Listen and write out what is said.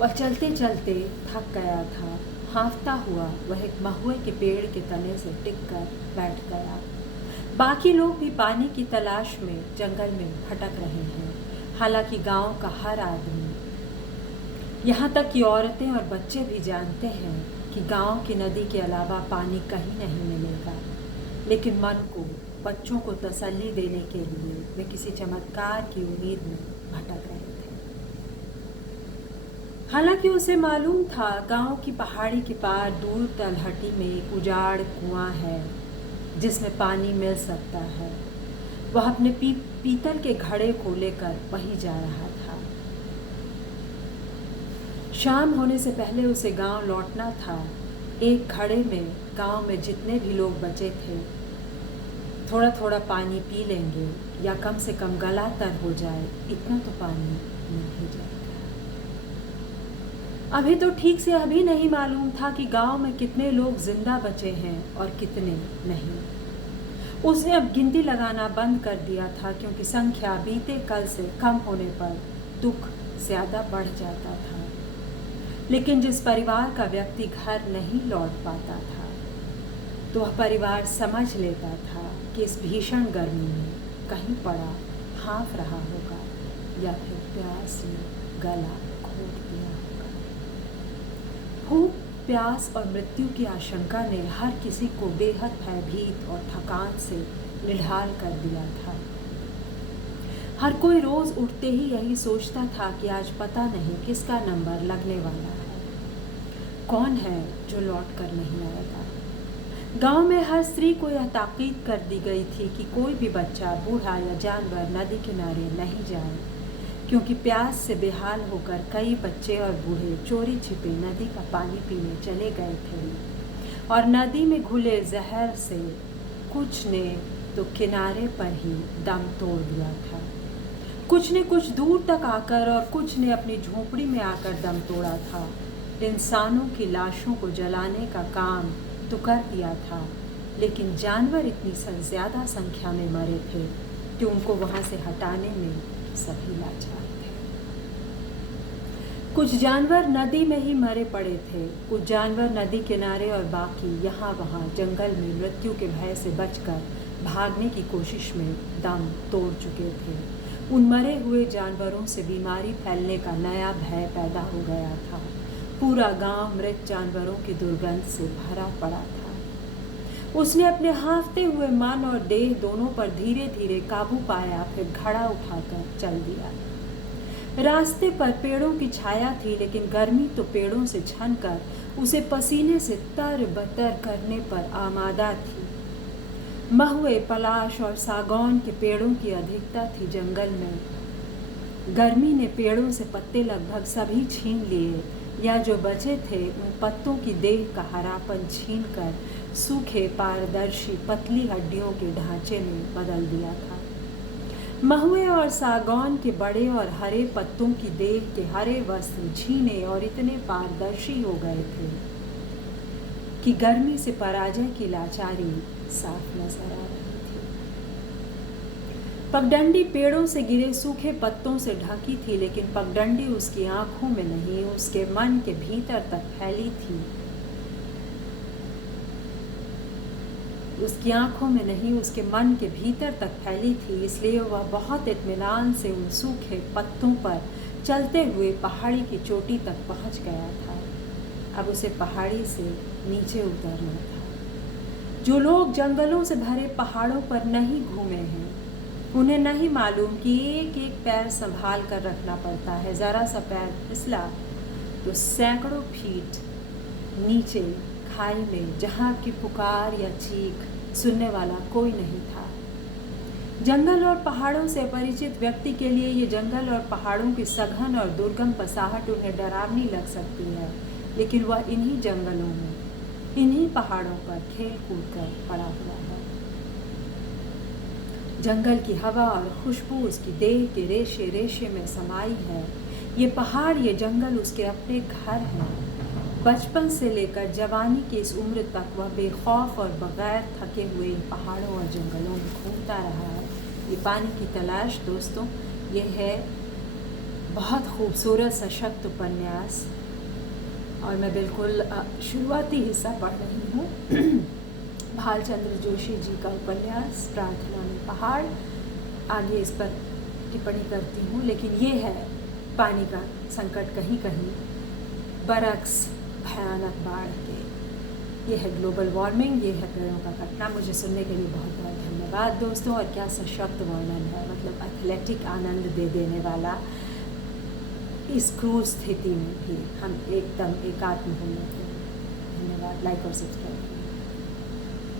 वह चलते चलते थक गया था। हाँफता हुआ वह एक महुए के पेड़ के तने से टिककर बैठ गया। बाकी लोग भी पानी की तलाश में जंगल में भटक रहे हैं। हालांकि गांव का हर आदमी, यहाँ तक कि औरतें और बच्चे भी जानते हैं कि गांव की नदी के अलावा पानी कहीं नहीं मिलेगा। लेकिन मन को, बच्चों को तसल्ली देने के लिए वे किसी चमत्कार की उम्मीद में भटक रहे थे। हालांकि उसे मालूम था गांव की पहाड़ी के पार दूर तलहटी में एक उजाड़ कुआं है जिसमें पानी मिल सकता है। वह अपने पीतल के घड़े को लेकर वहीं जा रहा था। शाम होने से पहले उसे गांव लौटना था। एक घड़े में गांव में जितने भी लोग बचे थे थोड़ा थोड़ा पानी पी लेंगे या कम से कम गला तर हो जाए, इतना तो पानी मिल ही जाएगा। अभी तो ठीक से अभी नहीं मालूम था कि गांव में कितने लोग जिंदा बचे हैं और कितने नहीं। उसने अब गिनती लगाना बंद कर दिया था क्योंकि संख्या बीते कल से कम होने पर दुख ज्यादा बढ़ जाता था। लेकिन जिस परिवार का व्यक्ति घर नहीं लौट पाता था तो वह परिवार समझ लेता था कि इस भीषण गर्मी में कहीं पड़ा हाँफ रहा होगा या फिर प्यास में गला घोट दिया होगा। भूख, प्यास और मृत्यु की आशंका ने हर किसी को बेहद भयभीत और थकान से निढाल कर दिया था। हर कोई रोज उठते ही यही सोचता था कि आज पता नहीं किसका नंबर लगने वाला है, कौन है जो लौट कर नहीं आएगा। गांव में हर स्त्री को यह ताकीद कर दी गई थी कि कोई भी बच्चा, बूढ़ा या जानवर नदी किनारे नहीं जाए, क्योंकि प्यास से बेहाल होकर कई बच्चे और बूढ़े चोरी छिपे नदी का पानी पीने चले गए थे और नदी में घुले जहर से कुछ ने तो किनारे पर ही दम तोड़ दिया था। कुछ ने कुछ दूर तक आकर और कुछ ने अपनी झोपड़ी में आकर दम तोड़ा था। इंसानों की लाशों को जलाने का काम तो कर दिया था, लेकिन जानवर इतनी ज़्यादा संख्या में मरे थे कि उनको वहाँ से हटाने में सभी लाचार थे। कुछ जानवर नदी में ही मरे पड़े थे, कुछ जानवर नदी किनारे और बाकी यहाँ वहाँ जंगल में मृत्यु के भय से बचकर भागने की कोशिश में दम तोड़ चुके थे। उन मरे हुए जानवरों से बीमारी फैलने का नया भय पैदा हो गया था। पूरा गांव मृत जानवरों की दुर्गंध से भरा पड़ा था। उसने अपने हाँफते हुए मन और देह दोनों पर धीरे धीरे काबू पाया, फिर घड़ा उठाकर चल दिया। रास्ते पर पेड़ों की छाया थी, लेकिन गर्मी तो पेड़ों से छनकर उसे पसीने से तर-बतर करने पर आमादा थी। महुए, पलाश और सागौन के पेड़ों की अधिकता थी जंगल में। गर्मी ने पेड़ों से पत्ते लगभग सभी छीन लिए, या जो बचे थे उन पत्तों की देह का हरापन छीनकर सूखे, पारदर्शी, पतली हड्डियों के ढांचे में बदल दिया था। महुए और सागौन के बड़े और हरे पत्तों की देह के हरे वस्त्र छीने और इतने पारदर्शी हो गए थे कि गर्मी से पराजय की लाचारी साफ नजर आ रही थी। पगडंडी पेड़ों से गिरे सूखे पत्तों से ढकी थी, लेकिन पगडंडी उसकी आंखों में नहीं, उसके मन के भीतर तक फैली थी। उसकी आंखों में नहीं, उसके मन के भीतर तक फैली थी। इसलिए वह बहुत इत्मीनान से उन सूखे पत्तों पर चलते हुए पहाड़ी की चोटी तक पहुंच गया था। अब उसे पहाड़ी से नीचे उतरना था। जो लोग जंगलों से भरे पहाड़ों पर नहीं घूमे हैं उन्हें नहीं मालूम कि एक एक पैर संभाल कर रखना पड़ता है। ज़रा सा पैर फिसला तो सैकड़ों फीट नीचे खाई में, जहाँ की पुकार या चीख सुनने वाला कोई नहीं था। जंगल और पहाड़ों से परिचित व्यक्ति के लिए ये जंगल और पहाड़ों की सघन और दुर्गम पसाहट उन्हें डरावनी लग सकती है, लेकिन वह इन्हीं जंगलों में, इन्हीं पहाड़ों पर खेल कूद कर पड़ा हुआ है। जंगल की हवा और खुशबू उसकी देह के रेशे रेशे में समाई है। ये पहाड़, ये जंगल उसके अपने घर हैं। बचपन से लेकर जवानी की इस उम्र तक वह बेखौफ और बगैर थके हुए इन पहाड़ों और जंगलों में घूमता रहा है। ये पानी की तलाश दोस्तों, ये है बहुत खूबसूरत सशक्त उपन्यास, और मैं बिल्कुल शुरुआती हिस्सा पढ़ रही हूँ। भालचंद्र जोशी जी का उपन्यास प्रार्थना में पहाड़। आगे इस पर टिप्पणी करती हूँ, लेकिन ये है पानी का संकट कहीं कहीं, बरक्स भयानक बाढ़ के, ये है ग्लोबल वार्मिंग, ये है पेड़ों का कटना। मुझे सुनने के लिए बहुत बहुत धन्यवाद दोस्तों। और क्या सशक्त वर्णन है, मतलब एथलेटिक आनंद दे देने वाला। इस क्रूर स्थिति में भी हम एकदम एकात्म हो जाते हैं। धन्यवाद। लाइक और सब्सक्राइब।